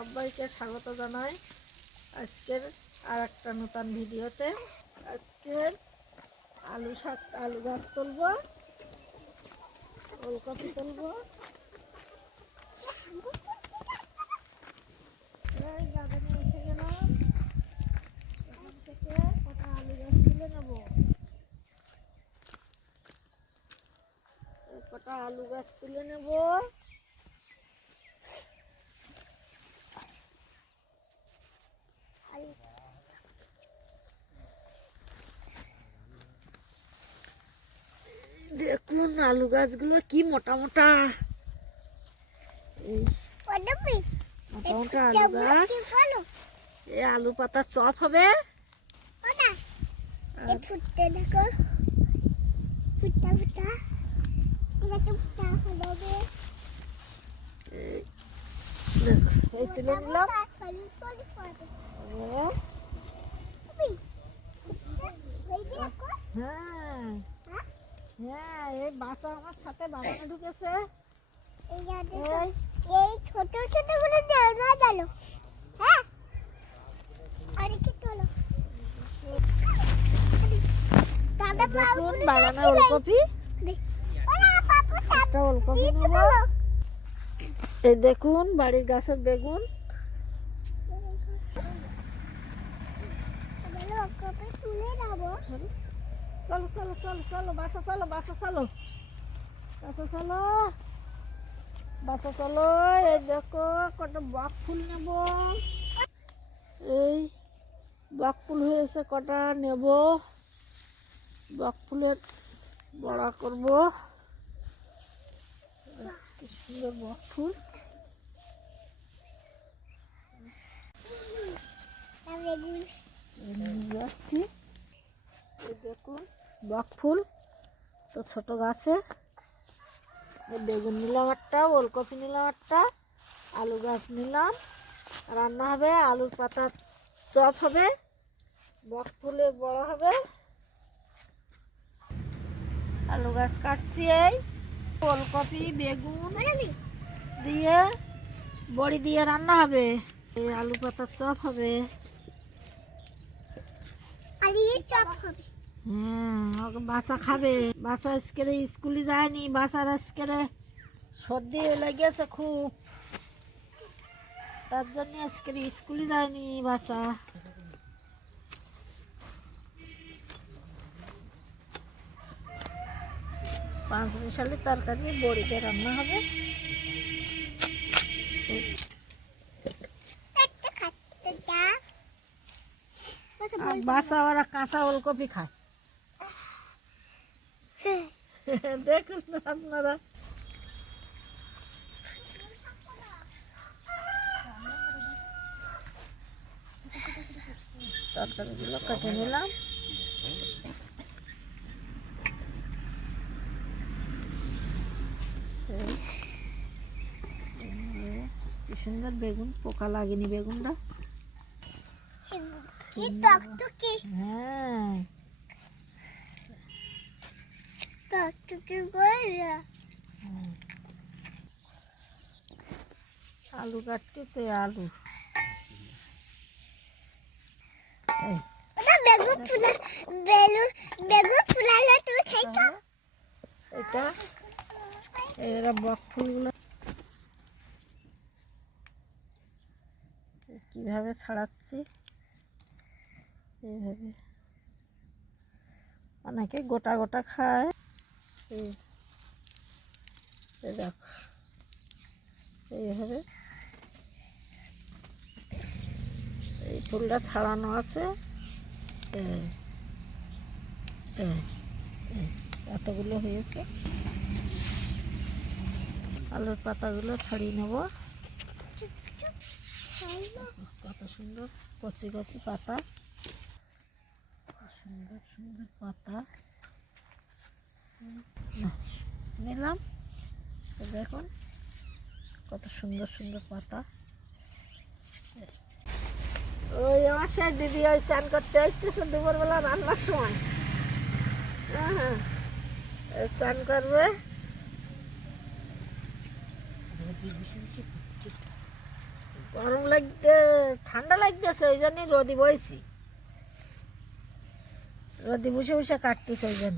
সবাইকে স্বাগত জানাই আজকের আর একটা নতুন ভিডিওতে। আজকের আলু শাক, আলু গাছ তুলবো ওলকপি তুলবো। কটা আলু গাছ তুলে নেব। কটা আলু গাছ তুলে নেব। দেখুন আলু গাছগুলো কি মোটা মোটা। মোটা মোটা আলু গাছ। এই আলু পাতা চপ হবে। ফুটতে দেখো। ফুটা ফুটা ঠিক আছে ফুটা যাবে এই তুলে নিলাম হ্যাঁ হ্যাঁ হ্যাঁ এই বাচ্চা আমার সাথে বাগানে ঢুকেছে। এই যা দেখো এই এই ছোট ছোট করে দাও না জানো হ্যাঁ আর কি চলো দাদা দেখুন বাগানে ওলকপি। ওলকপি নেব এই দেখুন, বাড়ির গাছের বেগুন। চলো চলো চলো চলো, বাসা চলো বাসা চলো। বাসা চলো বাসা চলো, এই দেখো কটা বক ফুল নেব। এই বক ফুল হয়েছে কটা নেব। বক ফুলের বড়া করব। কি সুন্দর বক ফুল বেগুন এই নিয়ে যাচ্ছি দেখুন ফুল, তো ছোট গাছে। বেগুন নিলাম একটা, ওলকপি নিলাম একটা, আলু গাছ নিলাম। রান্না হবে, আলুর পাতা চপ হবে, বক ফুলের বড় হবে। আলু গাছ কাটছি এই। ওলকপি, বেগুন দিয়ে, বড়ি দিয়ে রান্না হবে। আলু পাতার চপ হবে। হ্যাঁ ওকে বাসা খাবে। বাসা আজকে স্কুলে যায়নি, বাসার আজকে সর্দি লেগেছে খুব। তার জন্য আজকে স্কুলে যায়নি বাসা। পাঁচ মিশালি তরকারি, বড়িতে রান্না হবে একটা খাচ্ছে দা আচ্ছা আর বাসা ওরা কাঁচা ওলকপি খায়। দেখুন আপনারা। তরকারিগুলো কেটে নিলাম। কি সুন্দর বেগুন পোকা লাগেনি বেগুনটা। হ্যাঁ। আলু কাটতেছে আলু। বেগুন ফুলা বেলু বেগুন ফুলালে তুমি খাইছো? এটা? এরা বক ফুলগুলো। কীভাবে ছাড়াচ্ছি? এইভাবে অনেকে গোটা গোটা খায়। দেখো। এইভাবে। এই ফুলটা ছাড়ানো আছে। এতগুলো হয়েছে। আলুর পাতাগুলো ছাড়িয়ে নেব। কত সুন্দর কচি কচি পাতা। সুন্দর সুন্দর পাতা। নিলাম। দেখুন, কত সুন্দর সুন্দর পাতা। ওই আমার দিদি ওই চান করতে এসতেছে দুপুরবেলা রান্নার সময়। হ্যাঁ হ্যাঁ চান করবে। গরম লাগতে, ঠান্ডা লাগতেছে, ওই জন্যই রোদি বইছি। রোদি বসে বসে কাটতে চাইবেন।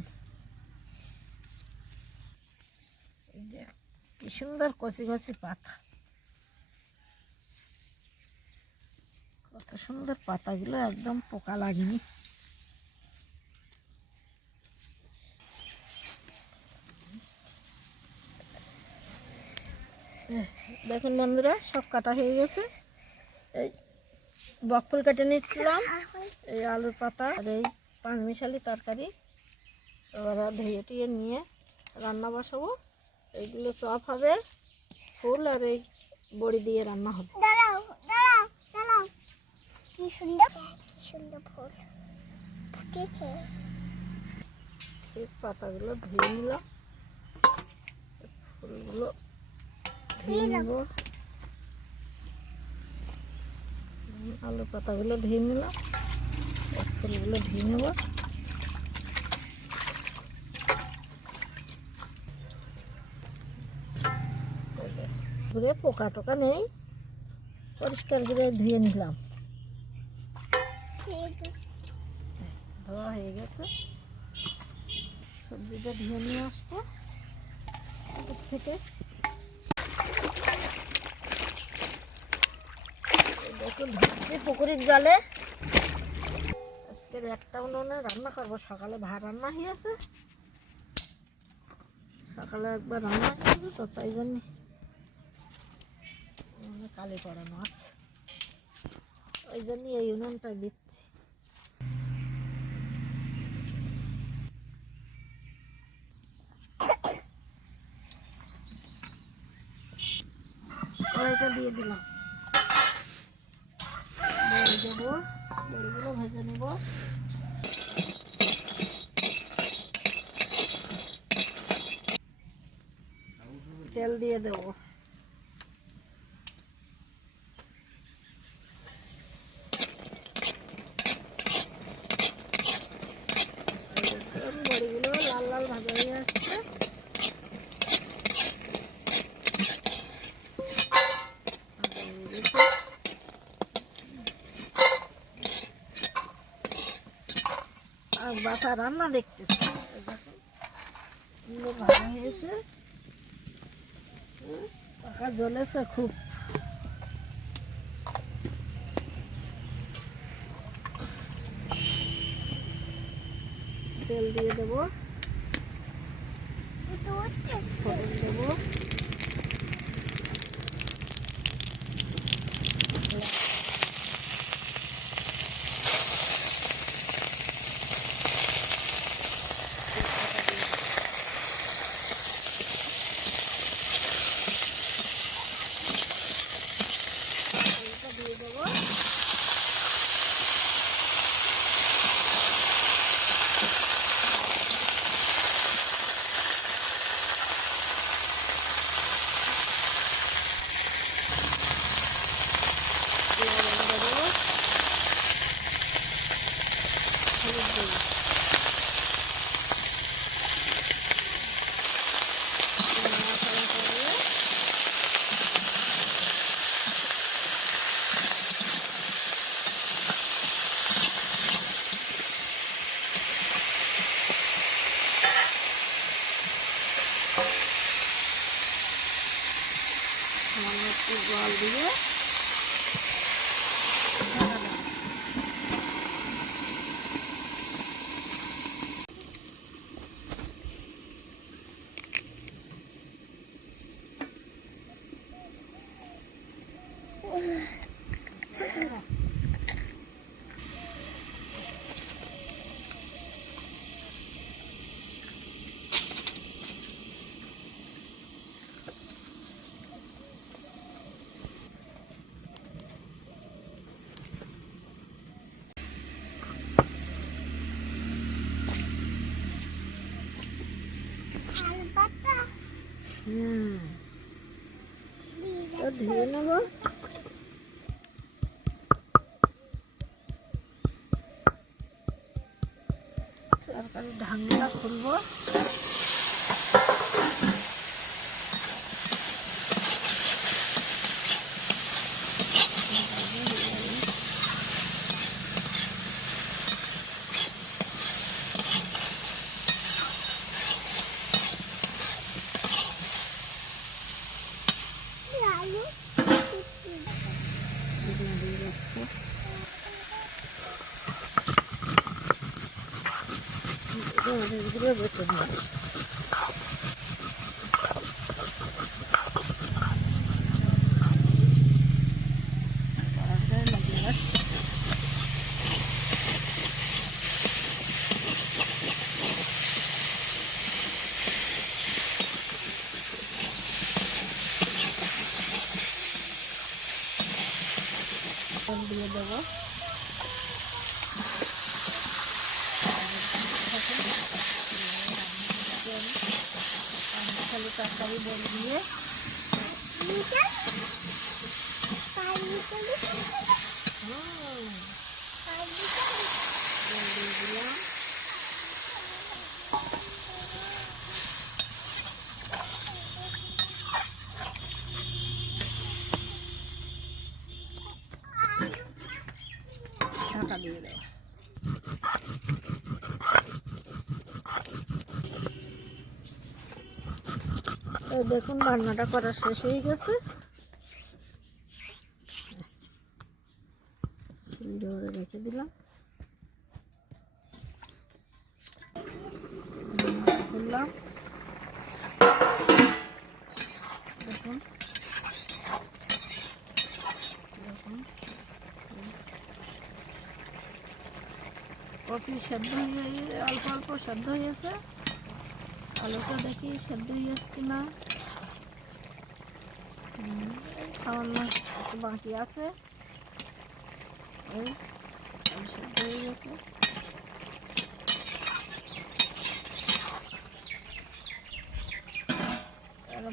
কি সুন্দর কচি কচি পাতা। কত সুন্দর পাতাগুলো, একদম পোকা লাগেনি। দেখুন বন্ধুরা, সব কাটা হয়ে গেছে। এই বকফুল কেটে নিচ্ছিলাম, এই আলুর পাতা, আর এই পাঁচ মিশালি তরকারি। এবার ধুয়ে টুয়ে নিয়ে রান্না বসাবো। এইগুলো চপ হবে ফুল আর এই বড়ি দিয়ে রান্না হবে। দাঁড়াও দাঁড়াও দাঁড়াও। কি সুন্দর কি সুন্দর ফুল। ফুটেছে। এই পাতাগুলো ধুয়ে নিলাম। ফুলগুলো ধুয়ে নেব। আলু পাতাগুলো ধুয়ে নিলাম। ফুলগুলো ধুয়ে নেব। ঘুরে পোকা টোকা নেই। পরিষ্কার করে ধুয়ে নিলাম। ধোয়া হয়ে গেছে। সবজিটা ধুয়ে নিয়ে আসব। এই দেখো পুকুরের জলে আজকের একটা উনুনে রান্না করব। সকালে ভাত রান্না হয়েছে সকালে একবার রান্না করব তো, তাই জন্য। কালি পড়ানো আছে। ওই জন্য এই উনুনটা দিচ্ছি। দিয়ে দিলাম বড়ি দেবো বড়িগুলো ভেজে নেব। তেল দিয়ে দেবো। বড়িগুলো লাল লাল ভাজা হয়ে আসছে। আর রান্না দেখতেছি। এগুলো ভালো হয়েছে। পাখা জ্বলেছে খুব। তেল দিয়ে দেবো। তো নেব। তারপরে ঢাকনাটা খুলবো জিনিসগুলো বেছে নেব কড়াইটা লাগিয়ে রাখছি। তেল দিয়ে দেবো খালি তরকারি বড়ি দিয়ে লিটার পাঁচ লিটার হুম, পাঁচ লিটার তেল দিয়ে দিলাম ঢাকা দিয়ে দেবো এই দেখুন রান্নাটা করা শেষ হয়ে গেছে। রেখে দিলাম। খুললাম দেখুন। কফি সেদ্ধ হয়ে, অল্প অল্প সেদ্ধ হয়েছে। আলুটা দেখি সেদ্ধ হয়েছে কিনা। সামান্য একটু বাকি আছে। এই হয়ে গেছে।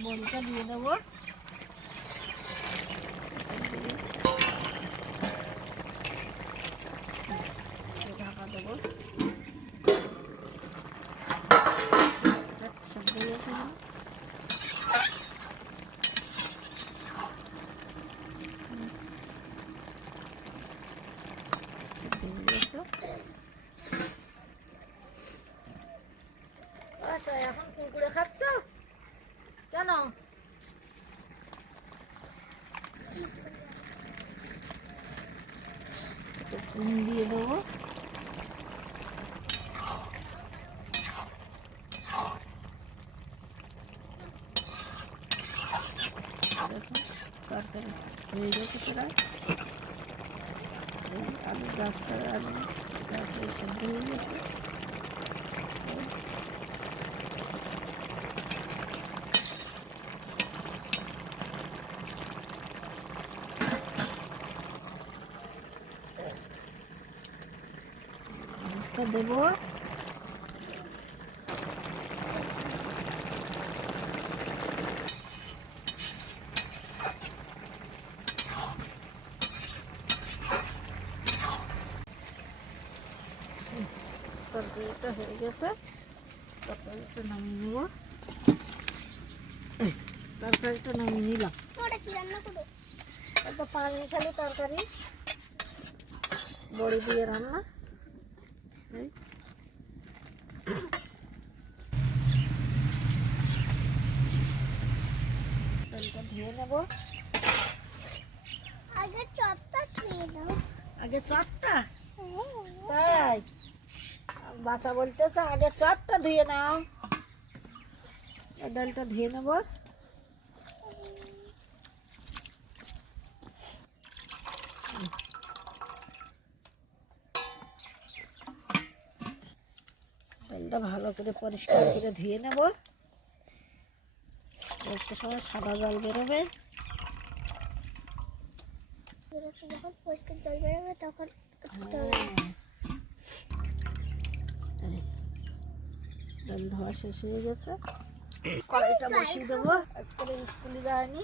বড়িটা দিয়ে দেবো ঢাকা দেবো সেদ্ধ হয়ে গেছে না? সেদ্ধ হয়ে গেছে। আচ্ছা এখন কুকুরে খাচ্ছ কেন একটু চিনি দিয়ে দেবো দেখুন তরকারি হয়ে গেছে প্রায় এই আলু গাছটা আলু গাছে সেদ্ধ হয়ে গেছে এই মাছটা দেবো তরকারিটা হয়ে গেছে তরকারিটা নামিয়ে নেব। তরকারিটা নামিয়ে নিলাম। একটা পাঁচ মিশালি তরকারি বড়ি দিয়ে রান্না। ধুয়ে নেব। আগে চপটা খেয়ে দাও আগে চটটা হ্যাঁ। তাই? বাসা বলতেছে আগে চটটা ধুয়ে নাও। ডালটা ধুয়ে নেব। ডালটা ভালো করে পরিষ্কার করে ধুয়ে নেব। একটু সময় সাদা জল বেরোবে। পরিষ্কার জল বেরোবে তখন ধুতে হবে। এই, ডাল ধোয়া শেষ হয়ে গেছে। কড়াইটা বসিয়ে দেবো। আজকে স্কুলে যায়নি।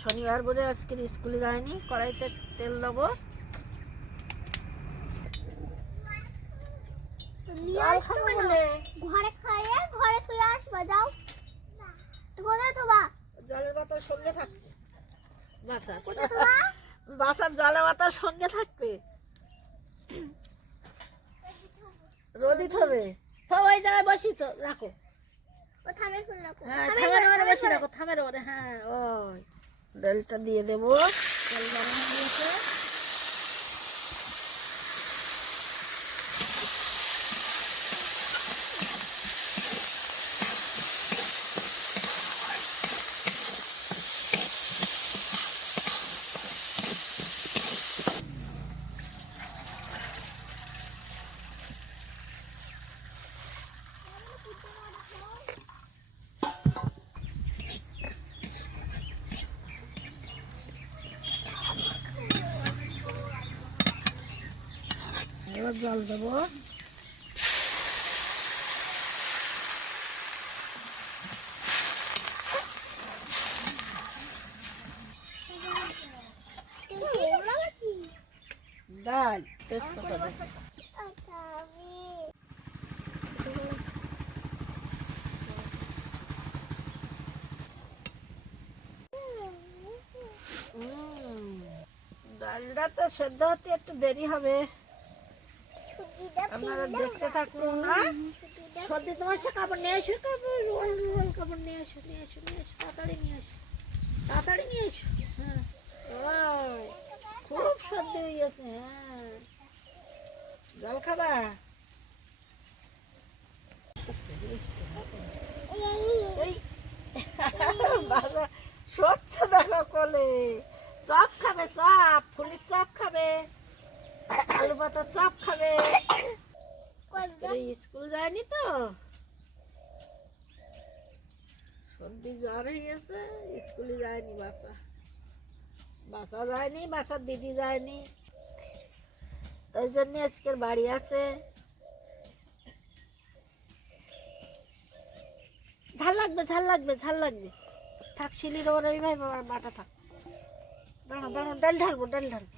শনিবার বলে আজকে স্কুলে যায়নি। কড়াইতে তেল দেবো। ঘরে খাইয়ে ঘরে শুয়ে আসবা যাও। কোথায় জলের বোতল সঙ্গে কোথায়? তোবা বাসার জলে বাতার সঙ্গে থাকবে। রোদি থবে। সবাই ওই জায়গায় বসি তো রাখো। থামের রাখো। হ্যাঁ ওরে থামের রাখো থামের ওরে হ্যাঁ ওই। ডালটা দিয়ে দেবো। তেল জল দেবো? ডাল তেজপাতা ডালটা তো সেদ্ধ হতে একটু দেরি হবে আপনারা। দেখতে থাকুন না সর্দি তোমার সে কাপড় নিয়ে এসো কাপড় রোল রোল কাপড় নিয়ে এসো নিয়ে এসো নিয়ে এসো তাড়াতাড়ি নিয়ে এসো তাড়াতাড়ি নিয়ে এসো হ্যাঁ। খুব সর্দি হয়ে গেছে হ্যাঁ। জল খাবা? দেখো কোলে। চপ খাবে চপ ফুলির চপ খাবে। আলু পাতার চপ খাবে। স্কুল যায়নি তো। সর্দি জ্বর হয়ে গেছে স্কুলে যায়নি বাসা। বাসা যায়নি বাসার দিদি যায়নি। তাই জন্য আজকের বাড়ি আছে। ঝাল লাগবে ঝাল লাগবে ঝাল লাগবে। থাক শিলির ওর ওই ভাই বাবার বাটা থাক। দাঁড়া দাঁড়া ডাল ঢালবো ডাল ঢালবো।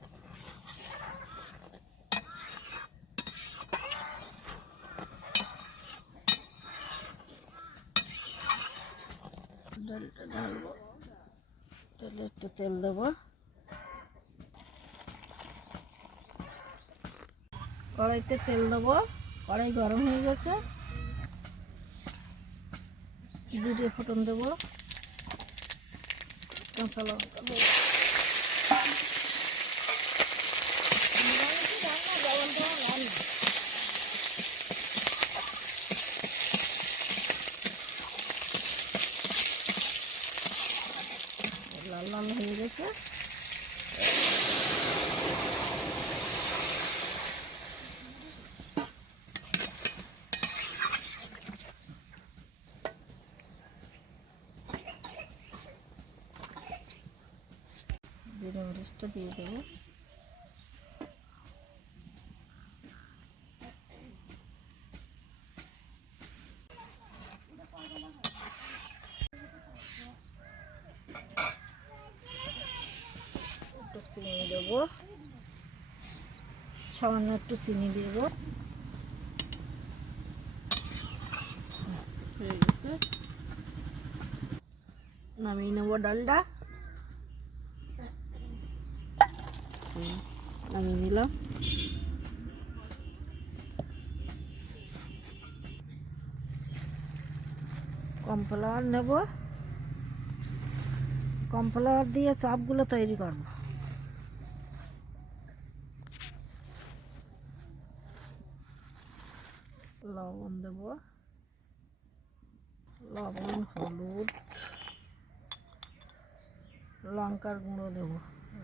ডালটা ঢালবো তেলে একটু তেল দেবো। কড়াইতে তেল দেবো। কড়াই গরম হয়ে গেছে। জিরে ফোটন দেবো। কাঁচা লঙ্কা দেবো নিরামিষই রান্না, যেমন তেমন রান্না। লাল লাল হয়ে গেছে জিরে মরিচটা দিয়ে দেবো একটু চিনি দেবো। সামান্য একটু চিনি দেবো। হয়ে গেছে। নামিয়ে নেব ডালটা। হুম, নামিয়ে নিলাম। কর্নফ্লাওয়ার নেব। কর্নফ্লাওয়ার দিয়ে চপগুলো তৈরি করব লবণ দেব লবণ হলুদ, লঙ্কার গুঁড়ো দেবো।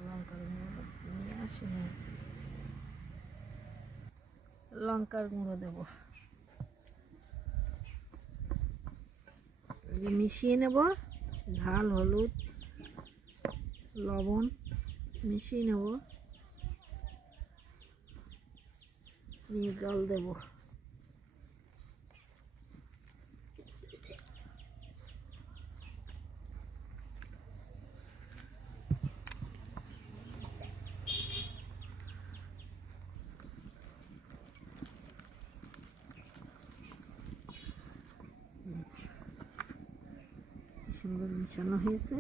লঙ্কার গুঁড়ো নিয়ে আসি না। লঙ্কার গুঁড়ো দেবো। মিশিয়ে নেব। ঝাল, হলুদ, লবণ মিশিয়ে নেব। নিয়ে জল দেবো কি মিশানো হয়েছে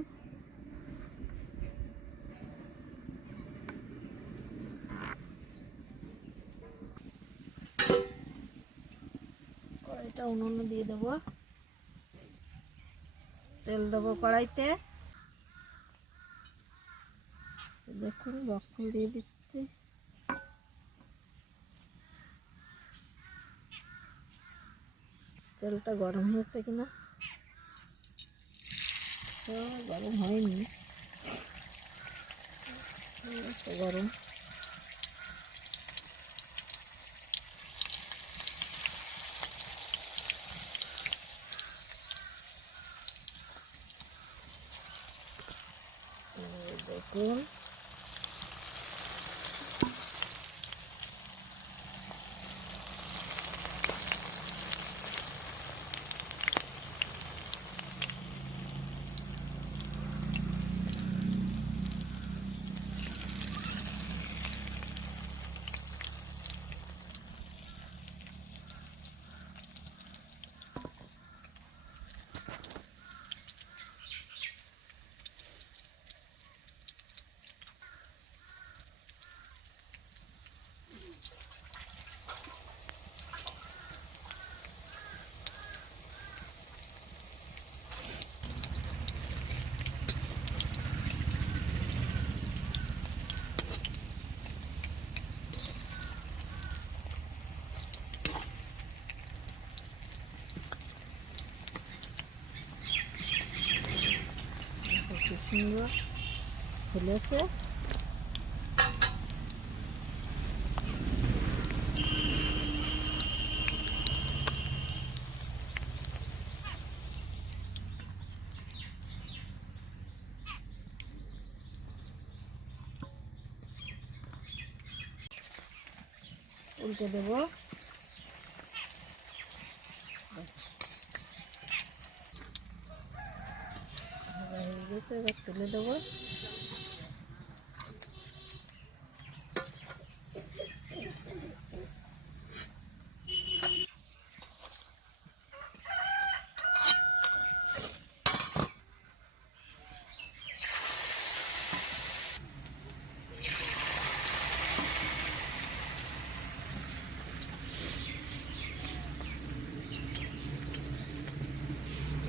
কড়াইটা উনুনে দিয়ে দেবো। তেল দেবো কড়াইতে। দেখুন বকফুল দিয়ে দিচ্ছি। তেলটা গরম হয়েছে কিনা? গরম হয়নি গরম দেখুন সুন্দর ফুলেছে উল্টে দেবো ভাজা হয়ে গেছে এবার তুলে দেবো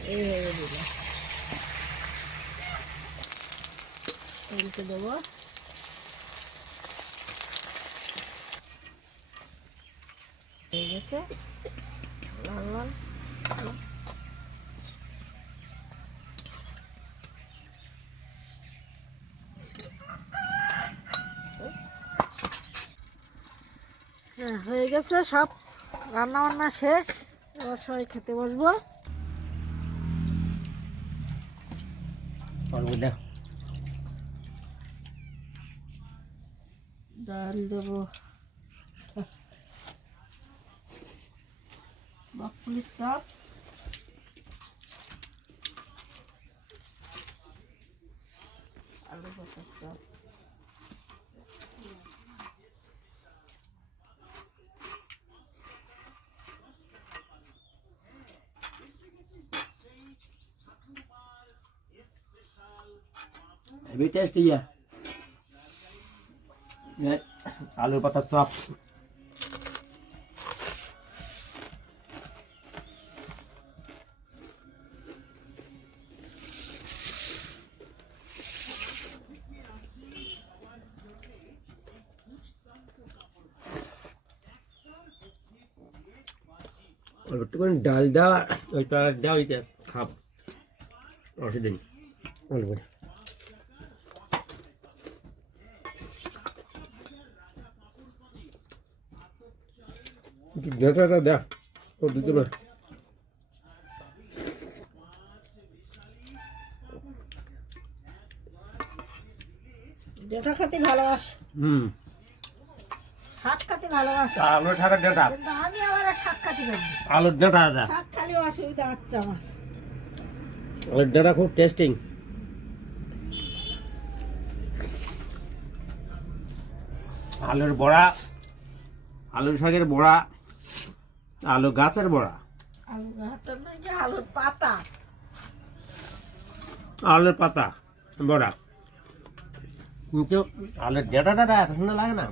এইভাবে দিলাম উল্টে দেবো হয়ে গেছে লাল লাল হ্যাঁ গেছে সব রান্না বান্না শেষ। এবার সবাই খেতে বসবো। ডাল দেবো। বকফুলির চপ। আলু পটার চপ। হেভি টেস্ট ইয়া আলুর পাতার চপ অল্প একটুখানি ডাল দেওয়া ওইটা দেওয়া ওইটা খাব। অসুবিধা নেই অল্প দেখ দিতে পারে। যেটা খেতে ভালোবাসে। হুম। শাক খেতে ভালোবাসে। আলুর শাকের ডাটা। আমি আবার শাক খেতে পারি আলুর ডাটা শাক খালেও অসুবিধা হচ্ছে আমার। আলুর ডাটা খুব টেস্টিং আলুর বড়া আলুর শাকের বড়া। আলু গাছের বড়া। আলু গাছের নাকি আলুর পাতা। আলুর পাতা বড়া। কিন্তু আলুর ডেটাটা এত সুন্দর লাগে না।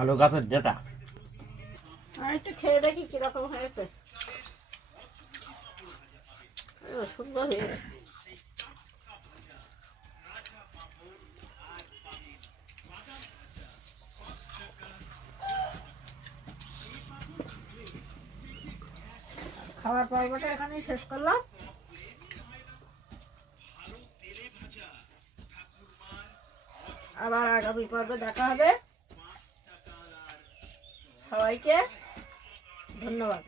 আলু গাছের ডেটা। একটু খেয়ে দেখি কীরকম হয়েছে। সুন্দর হয়েছে। খাওয়ার পর্বটা এখানেই শেষ করলাম। আবার আগামী পর্বে দেখা হবে। সবাইকে ধন্যবাদ।